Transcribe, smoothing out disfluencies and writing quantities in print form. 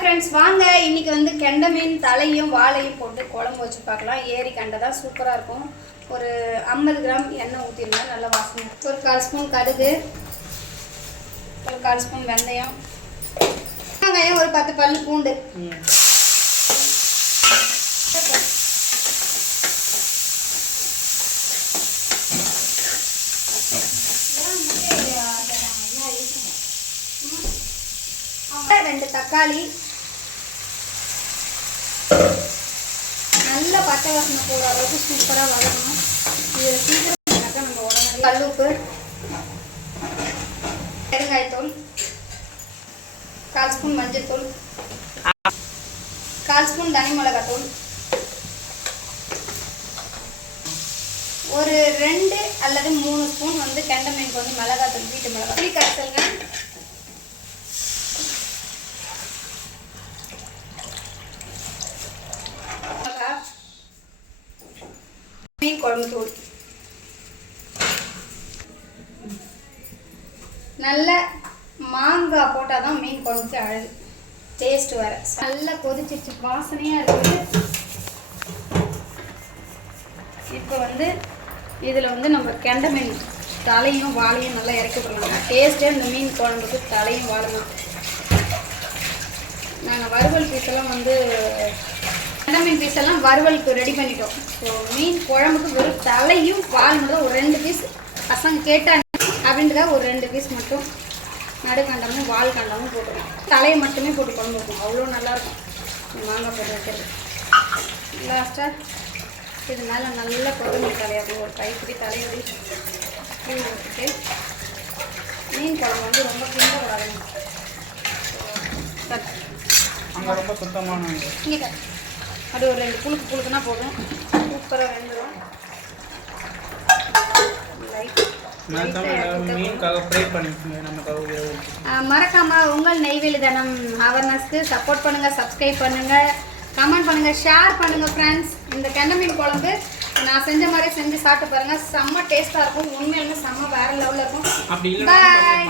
Friends வாங்க இன்னைக்கு வந்து கெண்டை மீன் தலையும் வாழையும் போட்டு குழம்பு வச்சு பார்க்கலாம். ஏரி கெண்டை தான் சூப்பரா இருக்கும். ஒரு 50 கிராம் எண்ணெய் ஊத்திருங்க, நல்ல வாசனை. ஒரு 1/4 ஸ்பூன் கடுகு, ஒரு 1/4 ஸ்பூன் வெந்தயம், வெங்காயம், ஒரு 10 பல்லு பூண்டு. ரெண்டு தக்காளி, நல்ல பச்சை வாசனை போகிற அளவுக்கு சூப்பராக வதக்கணும். இதில் சீக்கிரம் நம்ம உடனே கல்லுப்பு, பெருங்காயத்தூள், 1/4 ஸ்பூன் மஞ்சள்தூள், 1/4 ஸ்பூன் தனி மிளகாத்தூள், ஒரு 2 அல்லது 3 ஸ்பூன் வந்து கெண்டை மீனுக்கு வந்து மிளகாத்தூள், வீட்டு மிளகாய், புளி கரைசல்ங்க, மீன் குழம்பு தூள், நல்ல மாங்காய் போட்டால் தான் மீன் குழம்புக்கு அழகு, டேஸ்ட் வர. நல்லா கொதிச்சிருச்சு, வாசனையாக இருக்குது. இப்போ வந்து இதில் வந்து நம்ம கெண்டை மீன் தலையும் வாழையும் நல்லா இறக்கி போடலாங்க. டேஸ்ட்டே இந்த மீன் குழம்புக்கு தலையும் வாழையும். நாங்கள் வறுவல் பீஸெல்லாம் வந்து கெண்டை மீன் பீஸ் எல்லாம் வறுவலுக்கு ரெடி பண்ணிட்டோம். ஸோ மீன் குழம்புக்கு வெறும் தலையும் வால் மட்டும் ஒரு 2 பீஸ் பசங்க கேட்டாங்க அப்படின்றதாக ஒரு 2 பீஸ் மட்டும் நடுக்கண்டமும் வால் கண்டமும் போட்டுருவோம். தலையை மட்டுமே போட்டு குழம்பு வைப்போம், அவ்வளோ நல்லாயிருக்கும். மாங்காய் போட்டு வைக்கிறது. லாஸ்ட்டாக இது மேலே நல்லா கொத்தமல்லி தலையாக ஒரு கைப்பிடி தலையடி பூண்டு வச்சுட்டு மீன் குழம்பு வந்து ரொம்ப கிண்ட வராதுங்க. ரொம்ப சுத்தமான இங்கே அது ஒரு 2 புழுக்குனா போதும், சூப்பராக வெந்துடும். மறக்காம உங்கள் நெய்வேலி தனம் அவேர்னஸ்க்கு சப்போர்ட் பண்ணுங்க, சப்ஸ்கிரைப் பண்ணுங்க, கமெண்ட் பண்ணுங்க, ஷேர் பண்ணுங்க. ஃப்ரெண்ட்ஸ், இந்த கெண்டை மீன் குழம்பு நான் செஞ்ச மாதிரி செஞ்சு சாப்பிட்டு பாருங்க, செம்ம டேஸ்டா இருக்கும். உண்மையிலுமே செம்ம வேற லெவலில் இருக்கும். பாய்.